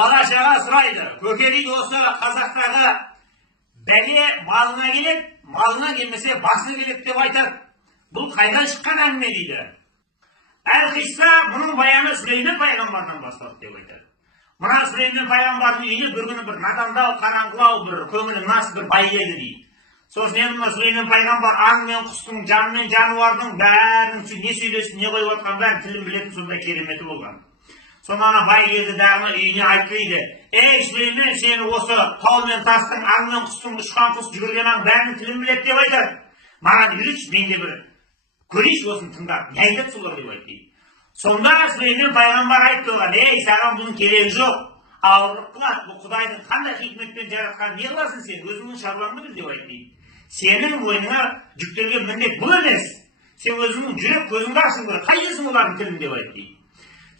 bala şağa sıraydı. Kökeli de olsa Kazaktағы бәле малына келеді, малына келмесе басына келеді деп айтады. Бұл қайдан шыққан әңгіме дейді. Әл-Қисса мұның баяны Сүлеймен пайғамбардан басталды деп айтады. Мына Сүлеймен пайғамбардың үйіне бір күні бір надандау, қараңғылау, бір көңілі нас бір бай келді дейді. Сосын енді Сүлеймен пайғамбар аң мен құстың, жан мен жануардың бәрінің не сөйлесін, не қойып отқан бәрін тілін білетін сондай кереметі болған. Сонда ана бай келді дағыны үйіне айтты дейді. Ей Сүлеймен, сені осы тау мен тастың, аң мен құстың, ұшқан құс жүгірген аң бәрінің тілін біледі деп айтады. Маған үйретші, мен де бір көрейші осын тыңдап, не айтады солар деп айтты. Сонда Сүлеймен пайғамбар айтты олар, ей саған бұның керегі жоқ. Ауырып қылады, бұл Құдайдың қандай хикметпен жаратқан, не қыласың сен, өзіңнің шаруаңды біл деп айтты. Сенің мойныңа жүктелген міндет бұл емес. Сен өзіңнің жүрек көзіңді ашың көріп, қайдасың олардың тілін деп айтты.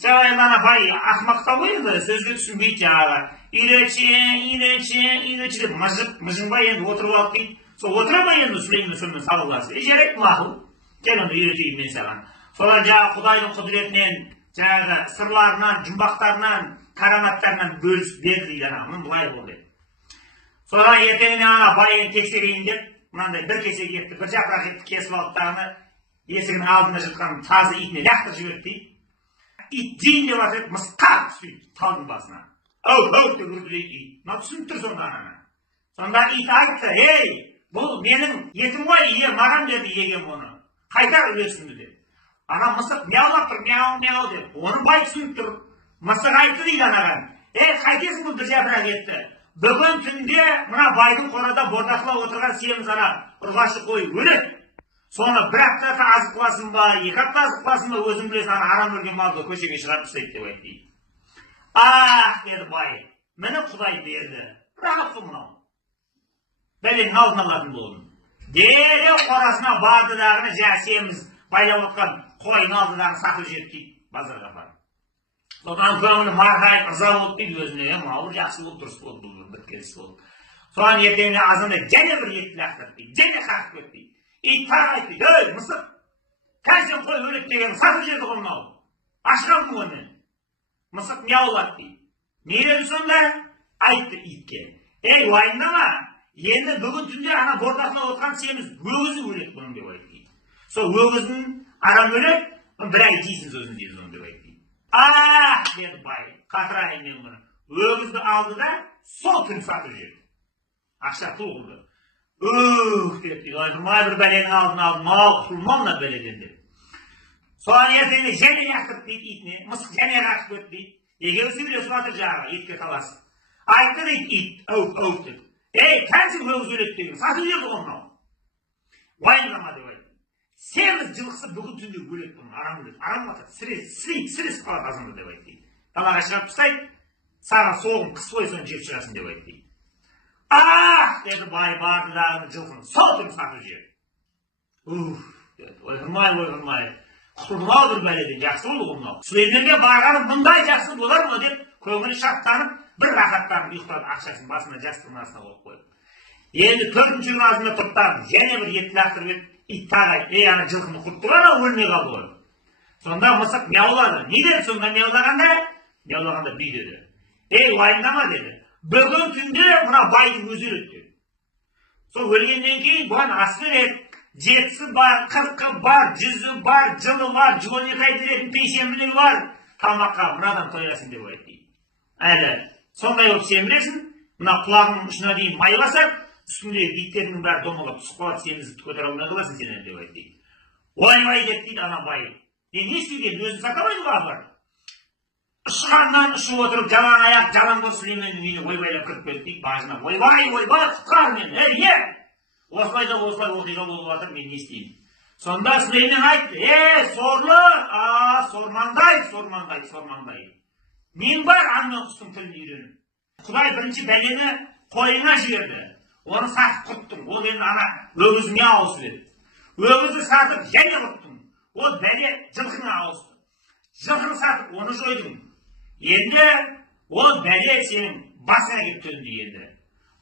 Жаңағы ана бай ақымақтау ғой енді, сөзге түсінбейді жаңағы. Үйретші деп мыжыңбай енді отырып алып дейді. Сол отыра ма енді Сүлеймен сонымен салғыласы. Жарайды мақұл. Кел оны үйретейін мен саған. Солар жаңағы Құдайдың құдіретінен, жаңағы сырларынан, жұмбақтарынан, караматтарынан бөлісіп берді дейді ана. Мұны былай болды. Солар ертеңіне ана байын тексерейін деп, мынандай бір кесек етті, бір жапырақ етті кесіп алып тағыны есігінің алдында жатқан тазы итіне лақтырып жіберді дейді. Ит дейін деп атып, мысқа түсіп талдың басына. Ау деп үрділейді ит. Мына түсініп тұр сонда ананы. Сонда ит айтты, ей, бұл менің етім ғой, маған берді егем оны. Қайтар үлесімді деп. Ана мысық мяулап тұр, мяу деп. Оны бай түсініп тұр. Мысық айтты дейді анаған. Ей, қайтесің бұл бір жапырақ етті. Бүгін түнде мына байдың қорада бордақылап отырған семіз ана ұрғашы қой өледі. Соны бір апта азық қыласың ба, екі апта азық қыласың ба, өзің білесің ана арам өлген малды көшеге шығарып тастайды деп айтты. Ах, деді бай, мені Құдай берді. Рақыпты мынау. Бәленің алдын алатын болдым. Дереу қорасына барды дағыны семіз байлап отқан қойын алдыдағы сатып жіберді дейді базарға апарып. Содан көңілі марқайып ырза болып дейді өзіне, мынау жақсы болып дұрыс болды, біткенсіз болды. Соған ертеңіне азандай және бір етті лақтырды дейді, және қақып кетті дейді. Ит тағы айтты, ей мысық, сен қой өледі деген сатып жіберді ғой мынау. Ашқанмын оны. Мысық мяулады дейді. Не еді сонда? Айтты итке. Ей уайымдама, енді бүгін түнде ана бордақылап отқан семіз өгізі өледі бұның деп айтты дейді. Сол өгіздің арам өледі, бір ай жейсің сөзін дейді оны деп айтты дейді. Ах, деді бай, қатырайын мен бұны. Өгізді алды да сол күн сатып жіберді. Ақша туылды. Деп дейді, ойдырмай бір бәленің алдын алдым, мал құтылмамна бәледен деп. Соған ертеңіне және яқтырып дейді итіне, мысық және қашып кетті дейді. Екеуі сөйлесіп жатыр жағы, итке таласып. Айтты дейді ит, әуп деп. Ей, кәнсің өгіз өледі деген, сатып жіберді ғой мынау. Уайымдама деп айтты. Семіз жылқысы бүгін түнде өледі бұны, арам өледі. Арам атады, сіресіп қалады азында деп айтты. Далаға шығарып тастайды, саған соғым қыс бойы соны жеп шығасың деп айтты. Ах, деді бай барды дағыны жылқыны, сол түн сатып жіберді. Деді, ойғырмай. Құтылмау бір бәледен жақсы болды ғой мынау. Сүлейменге барғаны бұндай жақсы болар ма деп көңілі шаттанып, бір рахаттанып ұйықтады, ақшасын басына жастығының астына қойып қойды. Енді төртінші күн алдында топтап, және бір етті лақтырып еді, ит тағы айтты, ей ана жылқыны құртты ғой, ана өлмей қалды ғой. Сонда мысық мяулады. Не деді сонда мяулағанда? Мяулағанда бүй деді. Ей, уайымдама деді. Бүгін түнде мына байдың өзі өледі. Сол өлгеннен кейін бұған ас береді. Жетісі бар, қырқы бар, жүзі бар, жылы бар, 12 ай беретін пейсенбілігі бар. Тамаққа мынадан тоясың деп айтты. Әлі, сондай болып сен білесің, мына құлағының ұшына дейін май басады, үстінде биттерінің бәрі домалап түсіп қалады, семізді көтере алмай қаласың сен деп айтты. Ойбай деп дейді ана бай. Не істеген өзін сатамайды ғой бар. Ұшқаннан ұшып отырып, жалаң аяқ, жалаң көз Сүлейменнің үйіне ойбайлап кіріп келді дейді, бажына. Ойбай, құтқар мені, осылай оқиға болып жатыр, мен не істеймін. Сонда Сүлеймен айтты, сорлы, сормаңдай. Мен бар аң мен құстың тілін үйреніп. Құдай бірінші бәлені қойына жіберді. Оны сатып құрттым. Ол енді ана өгізіне ауысып еді. Өгізді сатып және құрттым. Ол бәле жылқына ауысты. Жылқыны сатып оны жойдым. Енді ол бәле сенің басына келіп төнді енді.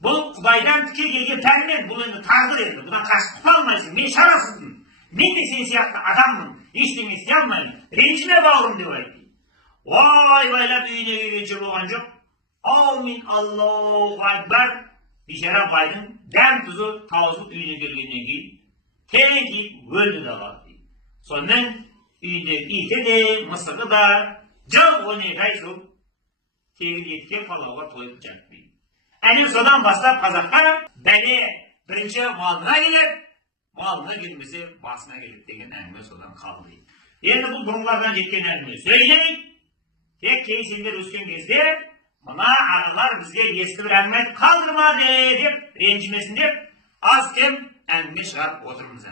Бұл Құдайдан тіке келген пәрмен, бұл енді тағдыр енді. Бұдан қашып құта алмайсың. Мен шарасызбын. Мен де сен сияқты адаммын. Ештеңе істей алмаймын. Ренжіме бауырым деп айтты. Ойбайлап үйіне келгенше болған жоқ. Amin Allahu Ekber. Bişara baydın. Dem tuzu tavuzluk üyüne gelgenden keyin teki öldü de kaldı. Sonra üyde iyte de mısırı da can onu kaysu teki yetken palavra toyup çaktı. Yani sodan başlap Kazaklar beni birinci malına gelip malına girmesi basına gelip degen әңгіме sodan kaldı. Енді бұл бұрынғардан жеткен әңгіме сөйлейік. Тек кейсендер өскен кезде мына ағалар бізге ескі бір әңгіме қалдырмады деп ренжімесін деп аз кем әңгіме шығарып отырмыз.